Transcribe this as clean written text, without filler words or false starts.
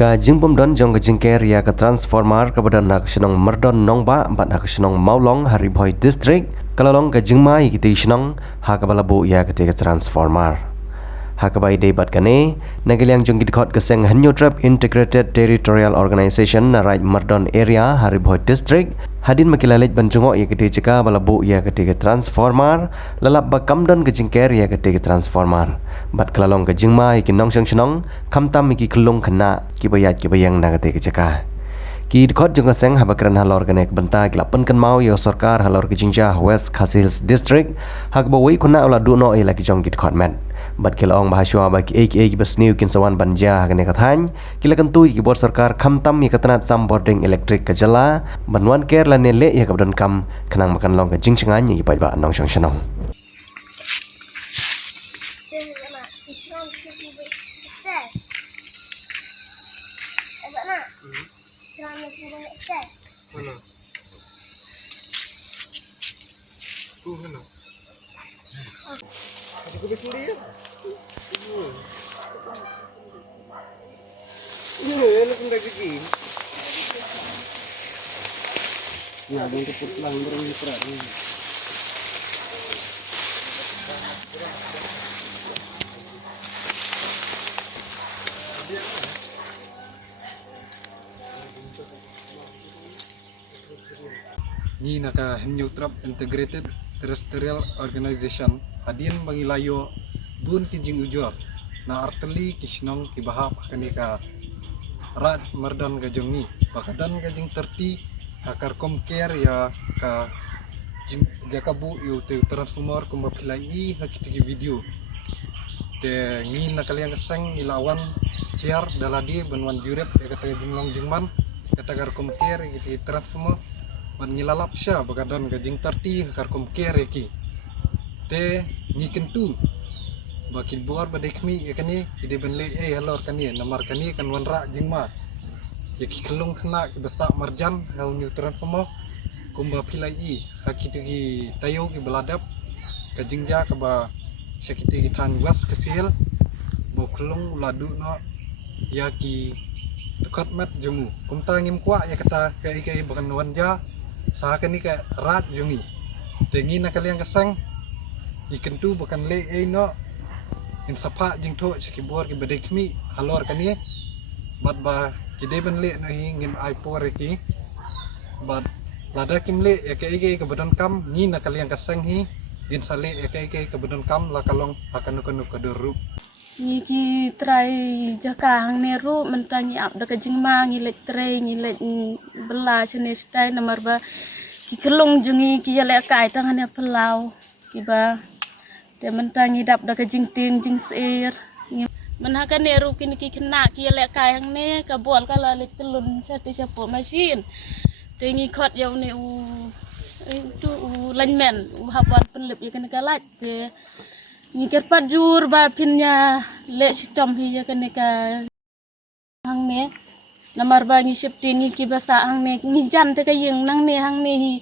Ka jingbom don jong ka jingker ya ka transformer ka badan nak senong merdon nongba bat nak senong maulong Hariboy district kalalong ka jingmai kiti senong ha ka balabu ya ka transformer ha ka bai debat kane nagiliang jong gidkhot ka seng hanyo trap integrated territorial organization na right merdon area Hariboy district hadin makilalit banjungo ya kiti jika balabu ya ka transformer lalap ba kamdon ka jingker ya ka transformer bat kalalong ka jingmai ki nong senong kamtam ki kelung kena kibayat kibayang nagate kecaka ki dikot jong seng habakran halor kane benta gilapan kan mau yo sarkar halor ki jingja West Khasils district hak bawi kuna ola duno ila ki jong dikot met bat kilong bahaswa bagi ek besniu kin sawan banja kane kathan kilakan tu ki bor sarkar kamtam mi katanat sam boarding electric ka jala banwan ker la ne le ya kabdan kam kanang makan long ka jingchangan ni ba nong shong shanong Ni naka New Trap Integrated Terrestrial Organization adin bangilayo bun kijing ujor na arteli kisnong kibahap kanika rat merdan gajongi bakadan gajing terti akar komker ya ka jakabu yu te transformer kumbapilai hakitigi video te ngi nakaliang keseng ilawan kiar daladi benwan jurep ya kata jumlong jingman katagar komker gitu transformer man ngilalap siya bagadan gajing terti akar komker ki te ngiken tu bakil buar badekmi ya kani ide benle halor kani namar kani kan wanra jingma ya ki kelung kena ki besak marjan hau new transformer kumba pilai hakitigi tayo ki beladap ka jingja ka ba sakiti ki than was kesil bo kelung ladu no ya ki dekat mat jemu kumta ngim kwa ya kata kai bakan wanja sa kani ka rat jungi tengi nakaliang kasang ikan tu bukan le no in sapa jingto sikibor ki badekmi halor kani bat ba kideben le no ngim ai por ki bat lada kim le ya kai ke badan kam ni nakaliang kasang hi din sale ya kai ke badan kam la kalong akan kanu kaduru ni ki try jaka hang neru mentangi ap da kajingma ngilek tray ngilek bela sene stay nomor ba ki kelung jungi ki yale kai tangan ya pelau ki ba de mentangi dap da kajing tin jing seir menhakan neru kini ki kena ki yale kai hang ne ka bol kala le telun sate chapo machine tengi khot yaw ne tu lineman hapan penlep ya kena kalat te ni kerpat jur ba pinnya le sitom hi ya kene ka hang ne namar ba ni septi ni ki basa hang ne ni jan te ka yeng nang ne hang ne hi